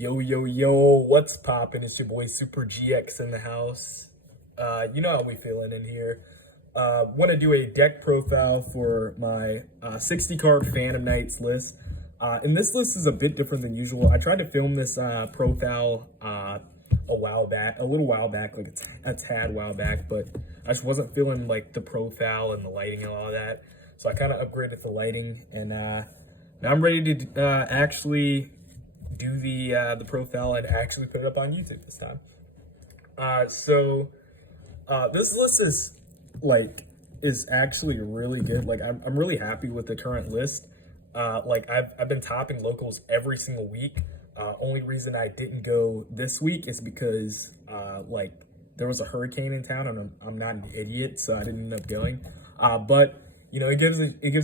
Yo, yo, yo, what's poppin'? It's your boy Super GX in the house. You know how we feeling in here. Want to do a deck profile for my 60 card Phantom Knights list. And this list is a bit different than usual. I tried to film this profile a little while back, like a tad while back, but I just wasn't feeling like the profile and the lighting and all that. So I kind of upgraded the lighting, and now I'm ready to actually do the profile and actually put it up on YouTube this time. This list is actually really good. Like I'm really happy with the current list. I've been topping locals every single week. Only reason I didn't go this week is because there was a hurricane in town, and I'm not an idiot, so I didn't end up going. But you know, it gives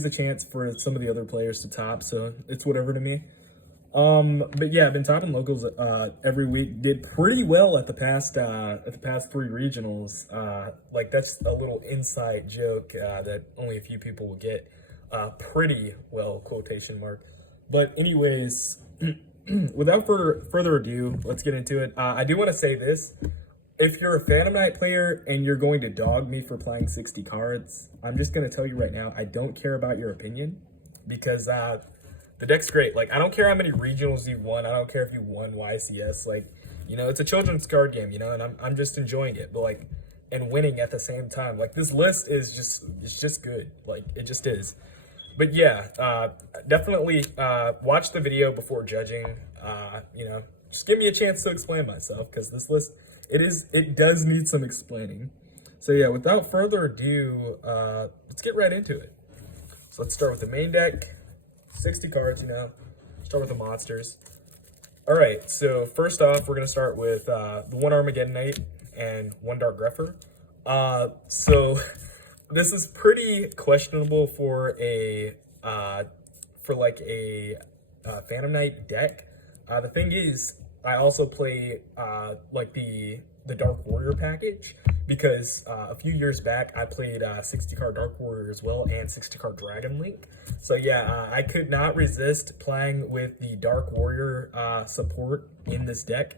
a chance for some of the other players to top, so it's whatever to me. But yeah, I've been topping locals every week. Did pretty well at the past 3 regionals. Like that's a little inside joke that only a few people will get. Pretty well, quotation mark. But anyways, without further ado, let's get into it. I do want to say this. If you're a Phantom Knight player and you're going to dog me for playing 60 cards, I'm just going to tell you right now, I don't care about your opinion, because the deck's great. Like, I don't care how many regionals you've won. I don't care if you won YCS. Like, you know, it's a children's card game, you know, and I'm just enjoying it. But like, and winning at the same time. Like, this list is just good. Like, it just is. But yeah, definitely watch the video before judging. You know, just give me a chance to explain myself, because this list, it does need some explaining. So yeah, without further ado, let's get right into it. So let's start with the main deck. 60 cards, you know. Start with the monsters. All right, so first off, we're gonna start with the one Armageddon Knight and one Dark Grepher. So this is pretty questionable for a Phantom Knight deck. The thing is, I also play like the Dark Warrior package, because a few years back I played 60 card Dark Warrior as well, and 60 card Dragon Link. So yeah, I could not resist playing with the Dark Warrior support in this deck,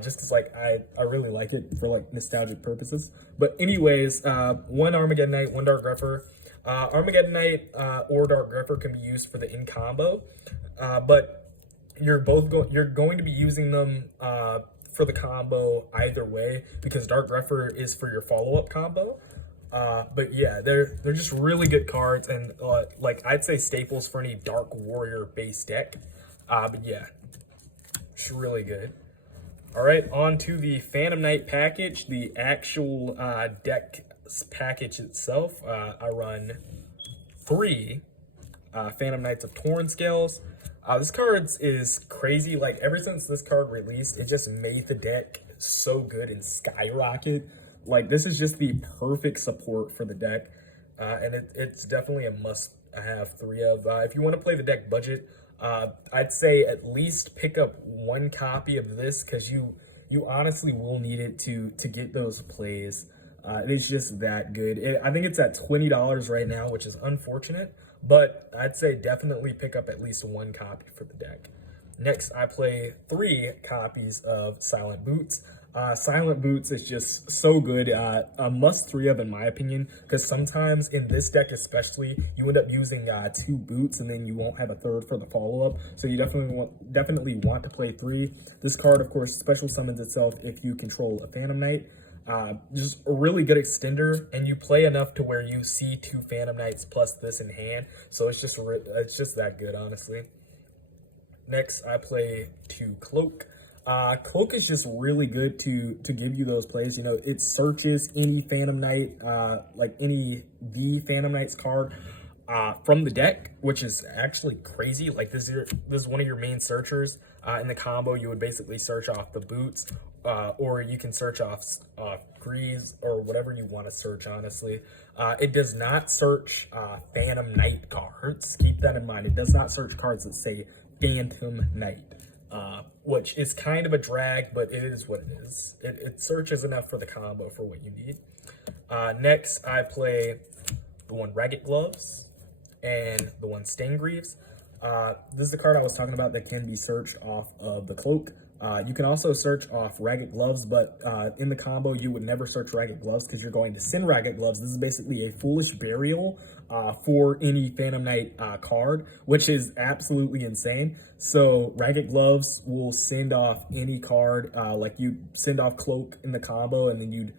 just because like I really like it for like nostalgic purposes. But anyways, one Armageddon Knight, one Dark Grepher. Armageddon Knight or Dark Grepher can be used for the in combo, but you're going to be using them for the combo either way, because Dark Grepher is for your follow-up combo. But yeah, they're just really good cards, and like I'd say staples for any Dark Warrior base deck. But yeah, it's really good. All right, on to the Phantom Knight package, the actual deck package itself. I run 3 Phantom Knights of Torn Scales. This card is crazy. Like, ever since this card released, it just made the deck so good and skyrocket. Like, this is just the perfect support for the deck, and it's definitely a must-have 3 of. If you want to play the deck budget, I'd say at least pick up 1 copy of this, because you honestly will need it to get those plays. It's just that good. I think it's at $20 right now, which is unfortunate, but I'd say definitely pick up at least 1 copy for the deck. Next, I play 3 copies of Silent Boots. Silent Boots is just so good. A must 3 of, in my opinion, because sometimes in this deck especially, you end up using 2 boots, and then you won't have a 3rd for the follow-up. So you definitely want to play 3. This card, of course, special summons itself if you control a Phantom Knight. Just a really good extender, and you play enough to where you see 2 Phantom Knights plus this in hand. So it's just that good, honestly. Next, I play 2 Cloak. Cloak is just really good to give you those plays. You know, it searches any Phantom Knight, like the Phantom Knight's card from the deck, which is actually crazy. Like, this is one of your main searchers. In the combo, you would basically search off the boots, or you can search off Greaves, or whatever you want to search, honestly. It does not search Phantom Knight cards. Keep that in mind. It does not search cards that say Phantom Knight, which is kind of a drag, but it is what it is. It searches enough for the combo for what you need. Next, I play the one Ragged Gloves and the one Stain Greaves. This is the card I was talking about that can be searched off of the cloak. You can also search off Ragged Gloves, but in the combo, you would never search Ragged Gloves because you're going to send Ragged Gloves. This is basically a Foolish Burial for any Phantom Knight card, which is absolutely insane. So Ragged Gloves will send off any card, like you send off Cloak in the combo, and then you'd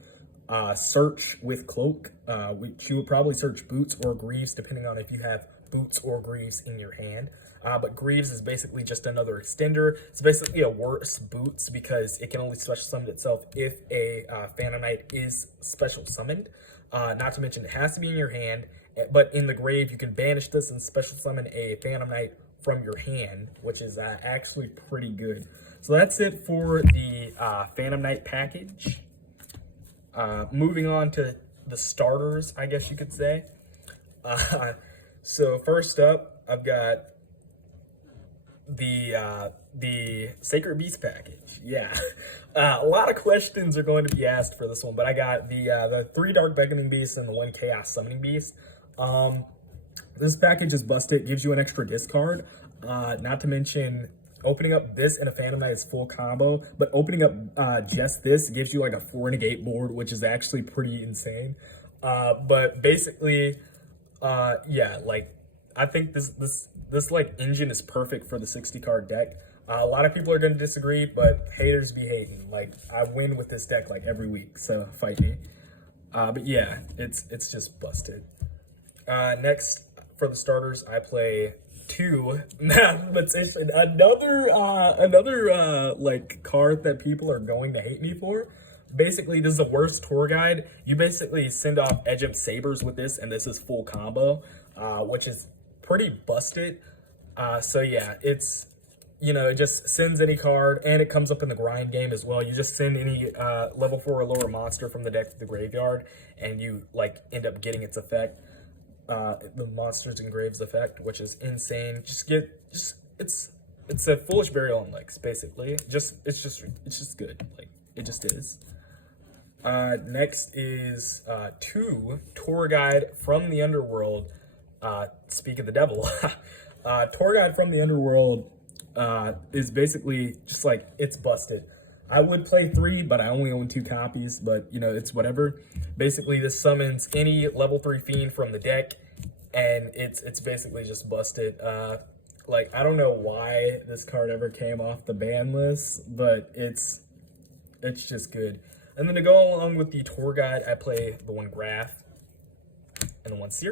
search with Cloak, which you would probably search Boots or Greaves, depending on if you have Boots or Greaves in your hand. But Greaves is basically just another extender. It's basically a worse Boots because it can only special summon itself if a Phantom Knight is special summoned. Not to mention it has to be in your hand, but in the grave you can banish this and special summon a Phantom Knight from your hand, which is actually pretty good. So that's it for the Phantom Knight package. Moving on to the starters, I guess you could say. So first up, I've got the Sacred Beast package. Yeah, a lot of questions are going to be asked for this one, but I got the 3 Dark Beckoning Beasts and the 1 Chaos Summoning Beast. This package is busted, gives you an extra discard. Not to mention, opening up this and a Phantom Knight is full combo, but opening up just this gives you like a 4 negate board, which is actually pretty insane. But basically, yeah, like I think this like engine is perfect for the 60 card deck. A lot of people are going to disagree, but haters be hating. Like, I win with this deck like every week, so fight me. But yeah, it's just busted. Next for the starters, I play 2 Mathematician, another like card that people are going to hate me for. Basically, this is the worst tour guide. You basically send off Edgem Sabers with this, and this is full combo, which is pretty busted. So yeah, it's, you know, it just sends any card, and it comes up in the grind game as well. You just send any level 4 or lower monster from the deck to the graveyard, and you like end up getting its effect, the Monsters and Graves effect, which is insane. It's a Foolish Burial on Legs, basically. It's just good. Like, it just is. Next is 2 Tour Guide from the Underworld. Speak of the devil. Tour Guide from the Underworld is basically just like, it's busted. I would play 3, but I only own 2 copies, but you know, it's whatever. Basically, this summons any level 3 fiend from the deck, and it's basically just busted. Like, I don't know why this card ever came off the ban list, but it's just good. And then to go along with the Tour Guide, I play the 1 Graph and the 1 Seer.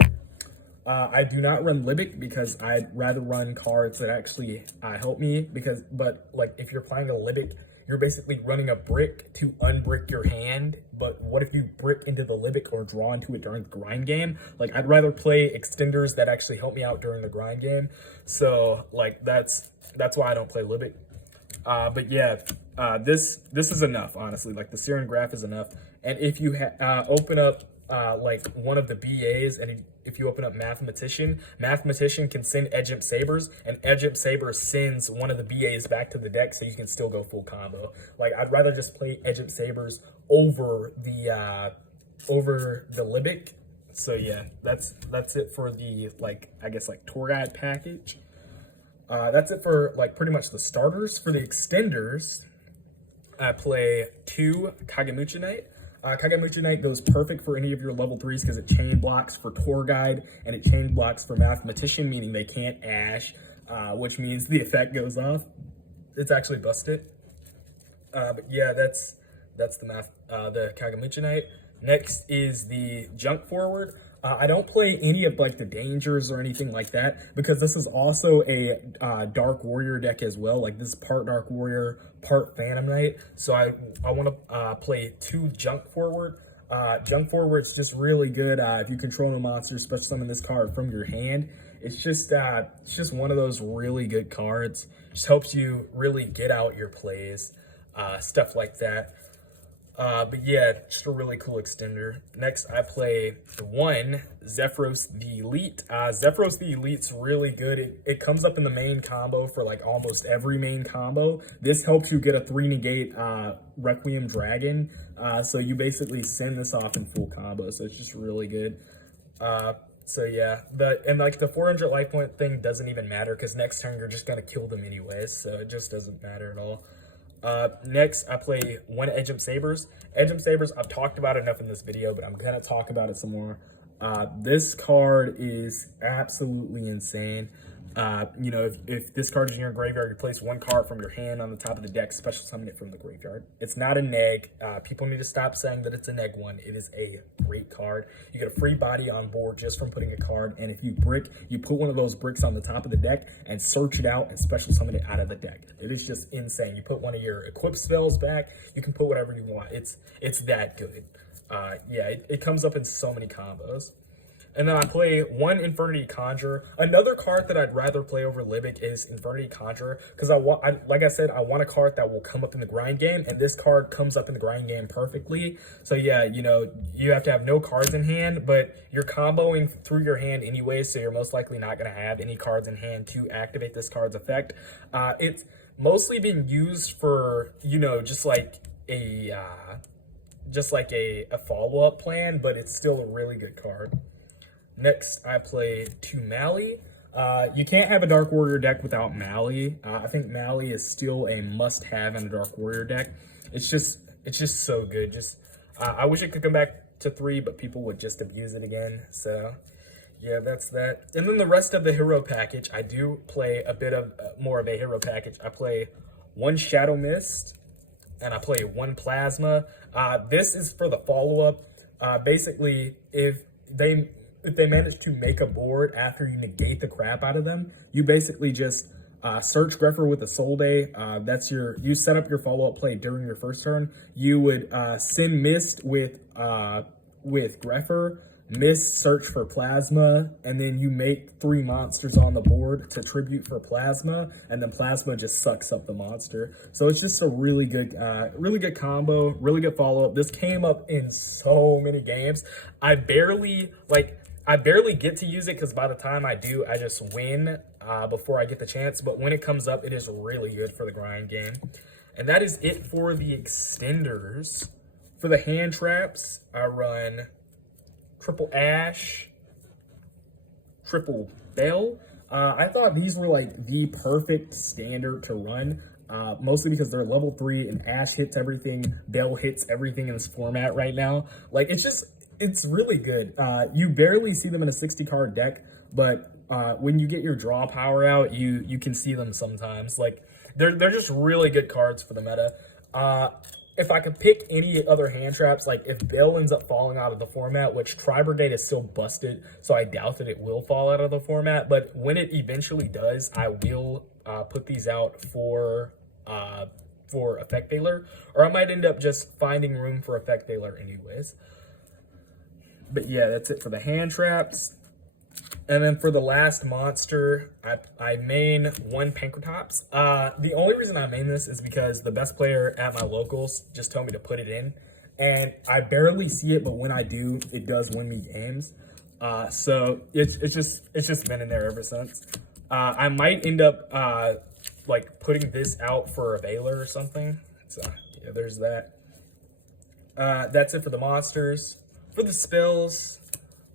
I do not run Libic because I'd rather run cards that actually help me, but like, if you're playing a Libic, you're basically running a brick to unbrick your hand. But what if you brick into the Libic or draw into it during the grind game? Like, I'd rather play extenders that actually help me out during the grind game. So like, that's why I don't play Libic. But yeah, this is enough, honestly. Like, the Seer and Graph is enough. And if you open up like one of the BAs, and if you open up Mathematician can send Edgem Sabers, and Edgem Sabers sends one of the BAs back to the deck, so you can still go full combo. Like, I'd rather just play Edgem Sabers over the Libic. So yeah, that's it for the, like, I guess, like, Tour Guide package. That's it for like pretty much the starters. For the extenders, I play 2 Kagemucha Knight. Kagemucha Knight goes perfect for any of your level 3s because it chain blocks for Tour Guide and it chain blocks for Mathematician, meaning they can't Ash, which means the effect goes off. It's actually busted. But yeah, that's the Kagemucha Knight. Next is the Junk Forward. I don't play any of like the dangers or anything like that because this is also a Dark Warrior deck as well. Like, this is part Dark Warrior, part Phantom Knight. So I want to play 2 Junk Forward. Junk Forward's just really good if you control a monster, special summon this card from your hand. It's just one of those really good cards. Just helps you really get out your plays, stuff like that. But yeah, just a really cool extender. Next, I play the 1 Zephyros the Elite. Zephyros the Elite's really good. It comes up in the main combo for like almost every main combo. This helps you get a 3 negate Requiem Dragon. So you basically send this off in full combo. So it's just really good. So yeah, like the 400 life point thing doesn't even matter because next turn you're just gonna kill them anyways, so it just doesn't matter at all. Next, I play one Edgem Sabers. Edgem Sabers, I've talked about enough in this video, but I'm gonna talk about it some more. This card is absolutely insane. You know, if this card is in your graveyard, you place one card from your hand on the top of the deck, special summon it from the graveyard. It's not a neg. People need to stop saying that it's a neg one. It is a great card. You get a free body on board just from putting a card, and if you brick, you put one of those bricks on the top of the deck and search it out and special summon it out of the deck. It is just insane. You put one of your equip spells back, you can put whatever you want. It's that good. Yeah, it comes up in so many combos. And then I play one Infernity Conjurer. Another card that I'd rather play over Libic is Infernity Conjurer because like I said, I want a card that will come up in the grind game, and this card comes up in the grind game perfectly. So yeah, you know, you have to have no cards in hand, but you're comboing through your hand anyway, so you're most likely not going to have any cards in hand to activate this card's effect. It's mostly being used for, you know, just like a follow-up plan, but it's still a really good card. Next, I play two Mali. You can't have a Dark Warrior deck without Mali. I think Mali is still a must-have in a Dark Warrior deck. It's just so good. I wish it could come back to 3, but people would just abuse it again. So, yeah, that's that. And then the rest of the hero package, I do play a bit of more of a hero package. I play one Shadow Mist, and I play one Plasma. This is for the follow-up. Basically, if they manage to make a board after you negate the crap out of them, you basically just search Greffer with a Soul Day. You set up your follow-up play during your first turn. You would send Mist with Greffer, Mist search for Plasma, and then you make 3 monsters on the board to tribute for Plasma, and then Plasma just sucks up the monster. So it's just a really good combo, really good follow-up. This came up in so many games. I barely get to use it because by the time I do, I just win before I get the chance. But when it comes up, it is really good for the grind game. And that is it for the extenders. For the hand traps, I run triple Ash, triple Bell. I thought these were like the perfect standard to run. Mostly because they're level 3 and Ash hits everything, Bell hits everything in this format right now. Like, it's really good. You barely see them in a 60 card deck, but when you get your draw power out, you can see them sometimes. Like, they're just really good cards for the meta. If I could pick any other hand traps, like if Bell ends up falling out of the format, which Tri-Brigade is still busted, so I doubt that it will fall out of the format, but when it eventually does, I will put these out for Effect Veiler, or I might end up just finding room for Effect Veiler anyways. But yeah, that's it for the hand traps. And then for the last monster, I main one Pankratops. The only reason I main this is because the best player at my locals just told me to put it in. And I barely see it, but when I do, it does win me games. So it's just been in there ever since. I might end up like putting this out for a Veiler or something. So yeah, there's that. That's it for the monsters. For the spells,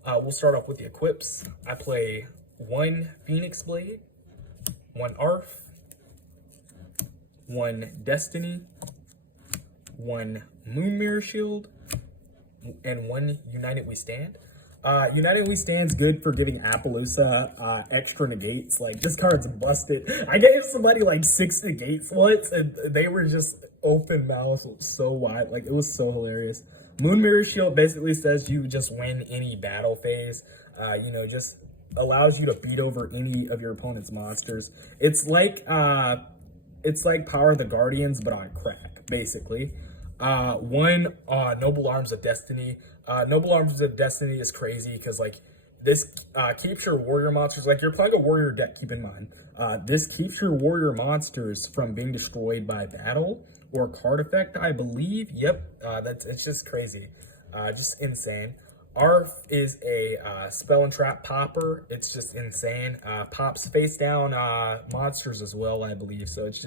we'll start off with the equips. I play one Phoenix Blade, one Arf, one Destiny, one Moon Mirror Shield, and one United We Stand. United We Stand's good for giving Appaloosa extra negates. Like, this card's busted. I gave somebody like 6 negates once, and they were just open mouth so wide. Like, it was so hilarious. Moon Mirror Shield basically says you just win any battle phase. You know, just allows you to beat over any of your opponent's monsters. It's like Power of the Guardians, but on crack, basically. One Noble Arms of Destiny. Noble Arms of Destiny is crazy because like this keeps your warrior monsters. Like, you're playing a warrior deck, keep in mind. This keeps your warrior monsters from being destroyed by battle or card effect, I believe. Yep, it's just crazy, just insane. Arf is a spell and trap popper. It's just insane. Pops face down monsters as well, I believe. So it's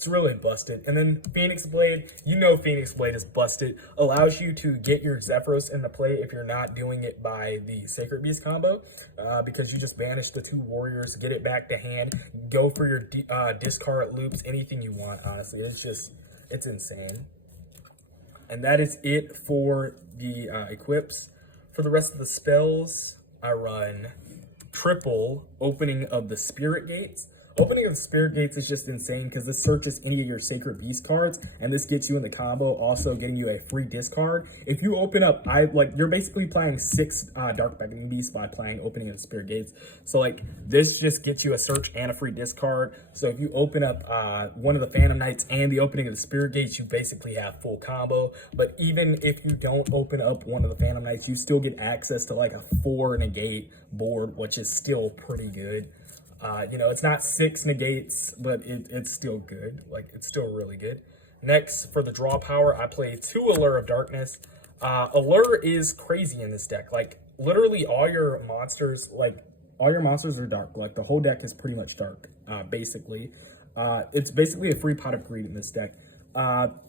It's really busted. And then Phoenix Blade, you know Phoenix Blade is busted. Allows you to get your Zephyros into play if you're not doing it by the Sacred Beast combo, because you just banish the 2 warriors, get it back to hand, go for your discard loops, anything you want, honestly. It's insane. And that is it for the equips. For the rest of the spells, I run triple Opening of the Spirit Gates. Opening of the Spirit Gates is just insane because this searches any of your Sacred Beast cards, and this gets you in the combo, also getting you a free discard. If you open up, you're basically playing 6 Dark Beckoning Beasts by playing Opening of the Spirit Gates. So like this just gets you a search and a free discard. So if you open up one of the Phantom Knights and the Opening of the Spirit Gates, you basically have full combo. But even if you don't open up one of the Phantom Knights, you still get access to like a 4 negate board, which is still pretty good. You know, it's not 6 negates, but it's still good. Like, it's still really good. Next, for the draw power, I play 2 Allure of Darkness. Allure is crazy in this deck. Like, literally all your monsters are dark. Like, the whole deck is pretty much dark, basically. It's basically a free pot of greed in this deck.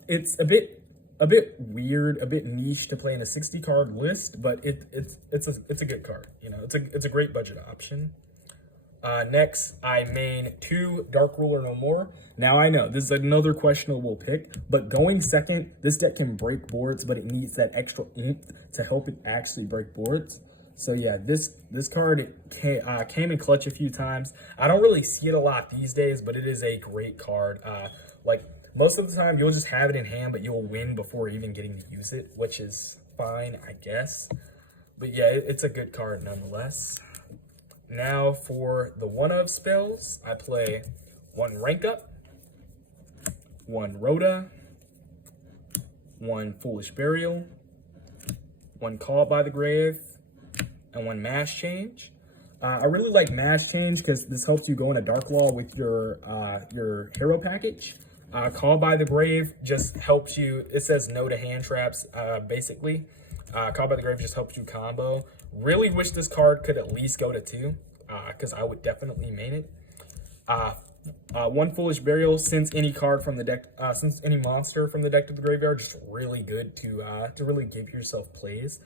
It's a bit weird, a bit niche to play in a 60 card list, but it's a good card. You know, it's a great budget option. Next, I main 2 Dark Ruler No More. Now, I know this is another questionable pick, but going second, this deck can break boards, but it needs that extra oomph to help it actually break boards. So yeah, this card came in clutch a few times. I don't really see it a lot these days, but it is a great card. Like, most of the time, you'll just have it in hand, but you'll win before even getting to use it, which is fine, I guess. But yeah, it's a good card nonetheless. Now for the one-of spells, I play 1 Rank Up, 1 Rhoda, 1 Foolish Burial, 1 Call by the Grave, and 1 Mass Change. I really like Mass Change because this helps you go into Dark Law with your hero package. Call by the Grave just helps you, it says no to hand traps, basically. Call by the Grave just helps you combo. Really wish this card could at least go to 2, because I would definitely main it. 1 Foolish Burial, since any card from the deck, since any monster from the deck to the graveyard, just really good to really give yourself plays.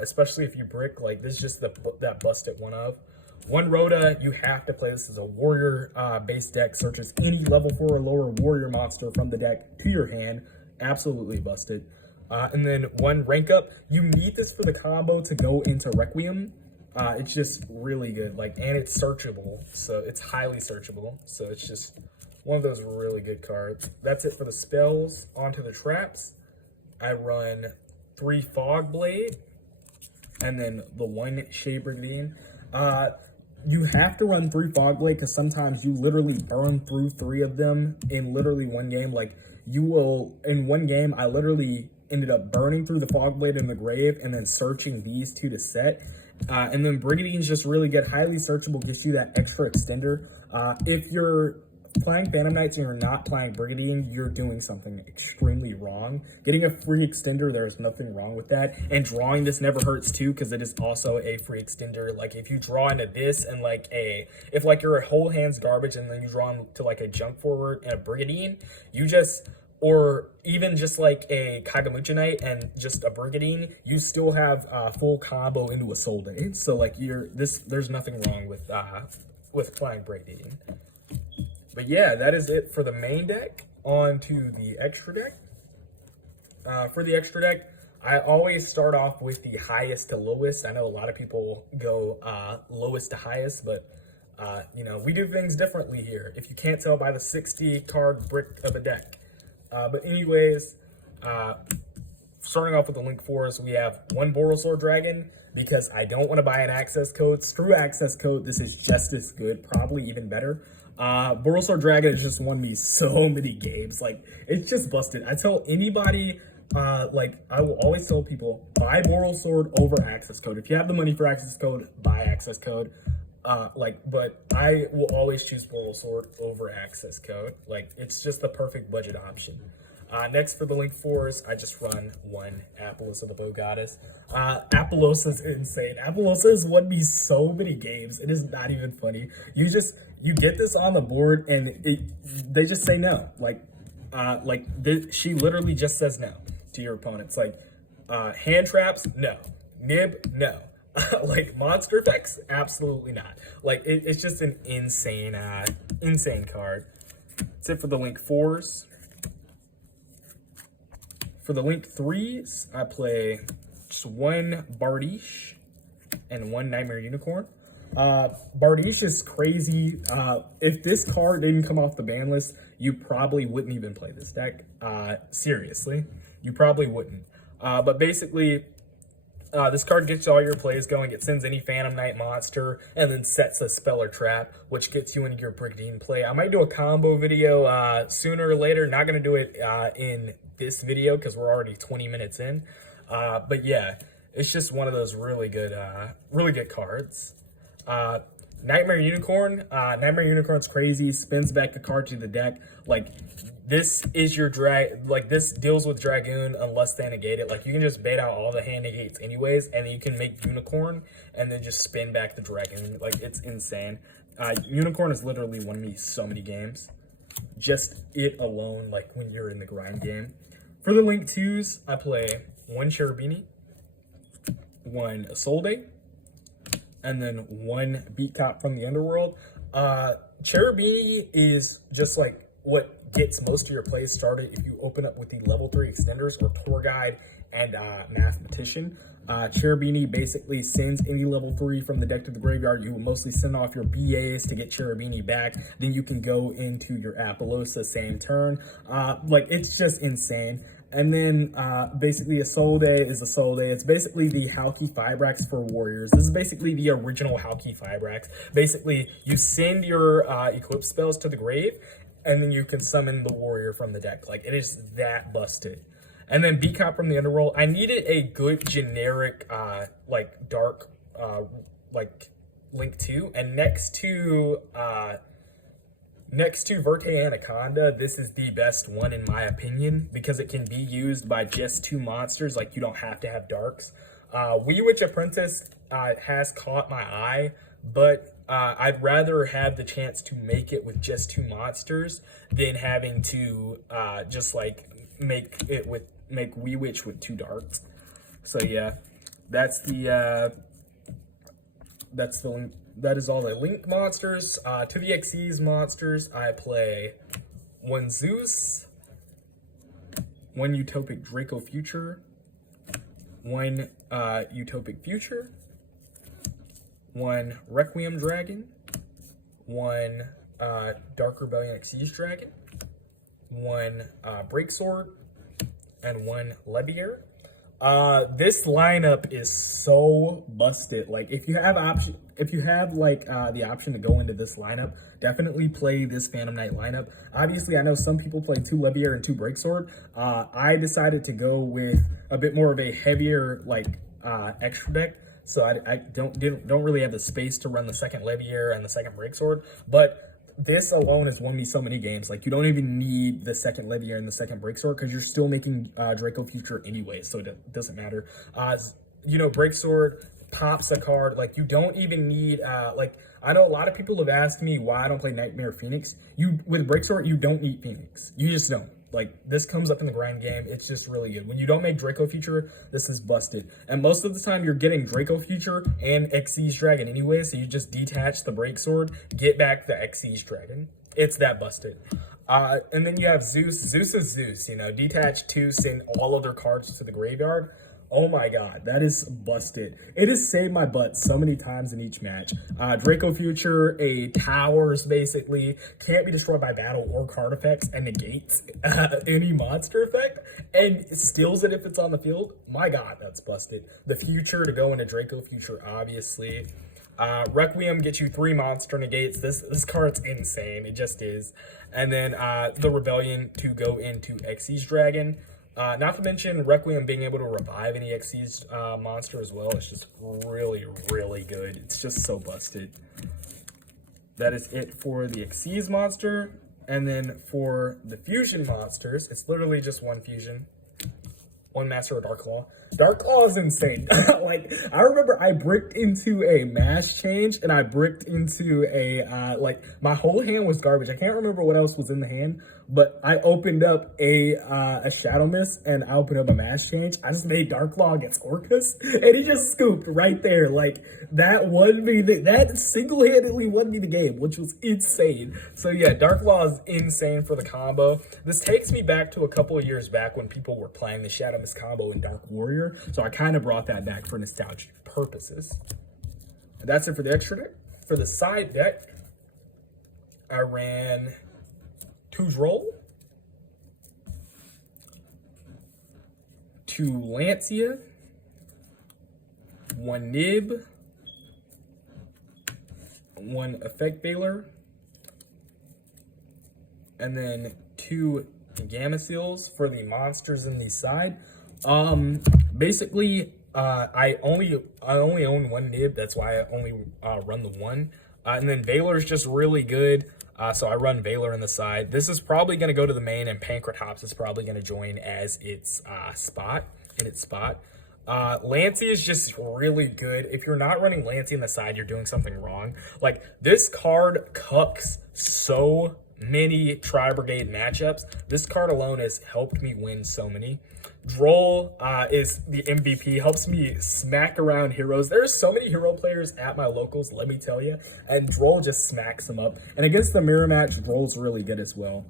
Especially if you brick, like this is just that busted one-of. 1 Rhoda, you have to play. This is a warrior based deck, searches any level 4 or lower warrior monster from the deck to your hand. Absolutely busted. And then 1 Rank Up. You need this for the combo to go into Requiem. It's just really good, like, and it's searchable, so it's highly searchable. So it's just one of those really good cards. That's it for the spells. Onto the traps. I run 3 Fog Blade, and then the 1 Shade Brigadier. You have to run 3 Fog Blade because sometimes you literally burn through 3 of them in literally one game. Like, you will, in one game, I literally ended up burning through the Fog Blade in the grave and then searching these 2 to set. And then Brigadiers just really get highly searchable, gives you that extra extender. If you're playing Phantom Knights and you're not playing Brigadier, you're doing something extremely wrong. Getting a free extender, there's nothing wrong with that. And drawing this never hurts too, because it is also a free extender. Like, if you draw into this and if you're a whole hand's garbage and then you draw into like a junk forward and a Brigadier, or even just like a Kagamucha Knight and just a Brigadier, you still have full combo into a Soul Day. So like there's nothing wrong with playing Brigadier. But yeah, that is it for the main deck. On to the extra deck. For the extra deck, I always start off with the highest to lowest. I know a lot of people go lowest to highest, but you know, we do things differently here. If you can't tell by the 60 card brick of a deck. But anyways, starting off with the link for us, we have 1 Borosword Dragon, because I don't want to buy an access code. Screw access code. This is just as good, probably even better. Borosword Dragon has just won me so many games. Like, it's just busted. I tell anybody, like, I will always tell people, buy Borosword over access code. If you have the money for access code, buy access code. But I will always choose Borosword over access code. Like, it's just the perfect budget option. Next for the link fours, I just run 1 Apollousa the Bow Goddess. Apollousa is insane. Apollousa has won me so many games. It is not even funny. you get this on the board and they just say no. She literally just says no to your opponents. Like, hand traps, no. Nib, no. Like, monster effects, absolutely not. Like, it's just an insane, insane card. That's it for the Link 4s. For the Link 3s, I play just one Bardiche and one Nightmare Unicorn. Bardiche is crazy. If this card didn't come off the ban list, you probably wouldn't even play this deck. Seriously, you probably wouldn't. But basically, this card gets all your plays going. It sends any Phantom Knight monster and then sets a spell or trap, which gets you into your Brigandine play. I might do a combo video sooner or later. Not going to do it in this video because we're already 20 minutes in. But yeah, it's just one of those really good cards. Nightmare Unicorn. Nightmare Unicorn's crazy. Spins back the card to the deck. Like, this is your this deals with Dragoon unless they negate it. Like, you can just bait out all the hand negates anyways, and then you can make Unicorn and then just spin back the Dragoon. Like, it's insane. Unicorn has literally won me so many games. Just it alone, like, when you're in the grind game. For the Link 2s, I play one Cherubini, one Isolde, and then one Beat Cop from the Underworld. Cherubini is just like what gets most of your plays started if you open up with the level 3 extenders or Tour Guide and Mathematician. Cherubini basically sends any level 3 from the deck to the graveyard. You will mostly send off your BAs to get Cherubini back. Then you can go into your Apollosa same turn. Like, it's just insane. And then basically Isolde is Isolde. It's basically the Halki Fibrax for Warriors. This is basically the original Halki Fibrax. Basically, you send your Eclipse spells to the grave, and then you can summon the Warrior from the deck. Like, it is that busted. And then Beat Cop from the Underworld. I needed a good generic, like, dark, like, Link 2. And next to Verte Anaconda, this is the best one in my opinion because it can be used by just 2 monsters. Like, you don't have to have darks. Wee Witch Apprentice has caught my eye, but I'd rather have the chance to make it with just 2 monsters than having to just like make Wee Witch with 2 darks. So yeah, that is all the Link monsters. To the Xyz monsters, I play one Zeus, one Utopic Draco Future, one Utopic Future, one Requiem Dragon, one Dark Rebellion Xyz Dragon, one Breaksword, and one Lebier. This lineup is so busted. Like, if you have the option to go into this lineup, definitely play this Phantom Knight lineup. Obviously, I know some people play 2 Lebier and 2 Breaksword. I decided to go with a bit more of a heavier, like, extra deck. So I don't really have the space to run the second Lebier and the second Breaksword, but this alone has won me so many games. Like, you don't even need the second Levier and the second Breaksword because you're still making Draco Future anyway, so it doesn't matter. You know, Breaksword pops a card. Like, you don't even need, like, I know a lot of people have asked me why I don't play Nightmare Phoenix. With Breaksword, you don't need Phoenix. You just don't. Like, this comes up in the grind game. It's just really good. When you don't make Draco Future, this is busted. And most of the time, you're getting Draco Future and Xyz Dragon anyway, so you just detach the Breaksword, get back the Xyz Dragon. It's that busted. And then you have Zeus. Zeus is Zeus, you know. Detach 2, send all of their cards to the graveyard. Oh my god, that is busted. It has saved my butt so many times in each match. Draco Future, a towers basically, can't be destroyed by battle or card effects and negates any monster effect and steals it if it's on the field. My god, that's busted. The Future to go into Draco Future, obviously. Requiem gets you 3 monster negates. This card's insane, it just is. And then the Rebellion to go into Xyz Dragon. Not to mention Requiem being able to revive any Xyz monster as well. It's just really, really good. It's just so busted. That is it for the Xyz monster. And then for the fusion monsters, it's literally just one fusion. one master of Dark Claw. Dark Claw is insane. Like, I remember I bricked into a mash change, and I bricked into a, like, my whole hand was garbage. I can't remember what else was in the hand, but I opened up a Shadow Mist, and I opened up a mash change. I just made Dark Claw against Orcus, and he just scooped right there. Like, that won me, that single-handedly won me the game, which was insane. So yeah, Dark Claw is insane for the combo. This takes me back to a couple of years back when people were playing the Shadow Mist combo in Dark Warrior, so I kind of brought that back for nostalgic purposes. And that's it for the extra deck. For the side deck, I ran 2 Droll, 2 Lancia, 1 Nib, 1 Effect Veiler, and then 2 Gamma Seals for the monsters in the side. Basically, I only own 1 Nib. That's why I only run the 1. And then Veiler's just really good. So I run Veiler in the side. This is probably going to go to the main, and Pancratops is probably going to join as its spot. Lancia is just really good. If you're not running Lancia in the side, you're doing something wrong. Like, this card cucks so many Tri-Brigade matchups. This card alone has helped me win so many. Droll is the MVP, helps me smack around heroes. There's so many hero players at my locals, let me tell you, and Droll just smacks them up. And against the mirror match, Droll's really good as well.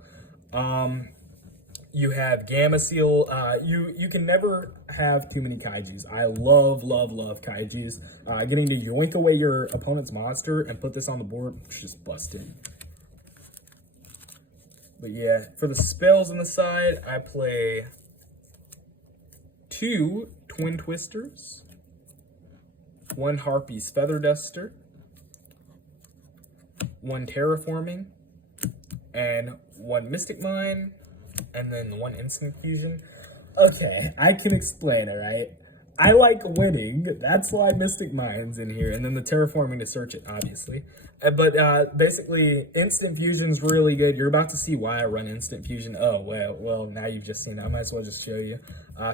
You have Gamma Seal. You can never have too many Kaijus. I love Kaijus. Getting to yoink away your opponent's monster and put this on the board, it's just busted. But yeah, for the spells on the side, I play 2 Twin Twisters, 1 Harpy's Feather Duster, 1 Terraforming, and 1 Mystic Mine, and then 1 Instant Fusion. Okay, I can explain it, right? I like winning. That's why Mystic Mine's in here, and then the Terraforming to search it, obviously. But basically, Instant Fusion's really good. You're about to see why I run Instant Fusion. Oh, well, now you've just seen it. I might as well just show you.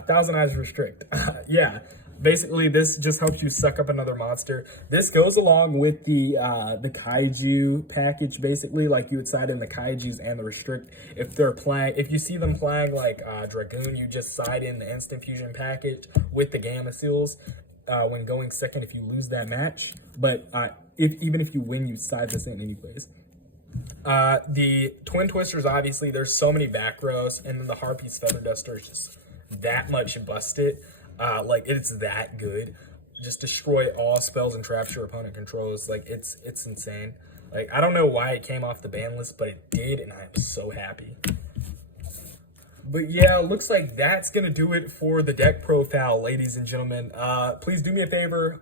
Thousand Eyes Restrict. Yeah, basically, this just helps you suck up another monster. This goes along with the Kaiju package, basically. Like, you would side in the Kaijus and the Restrict. If you see them playing, like, Dragoon, you just side in the Instant Fusion package with the Gamma Seals when going second if you lose that match. But even if you win, you side this in anyways. The Twin Twisters, obviously, there's so many back rows, and then the Harpy's Feather Duster is just that much busted. Like, it's that good. Just destroy all spells and traps your opponent controls. Like, it's insane. Like, I don't know why it came off the ban list, but it did, and I am so happy. But yeah, looks like that's gonna do it for the deck profile, ladies and gentlemen. Please do me a favor.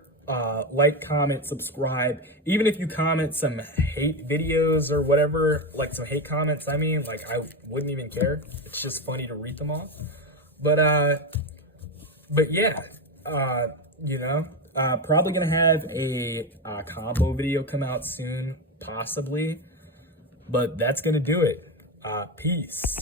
Like, comment, subscribe. Even if you comment some hate videos or whatever, like some hate comments, I mean, like, I wouldn't even care. It's just funny to read them all. But yeah, you know, probably gonna have a combo video come out soon, possibly. But that's gonna do it. Peace.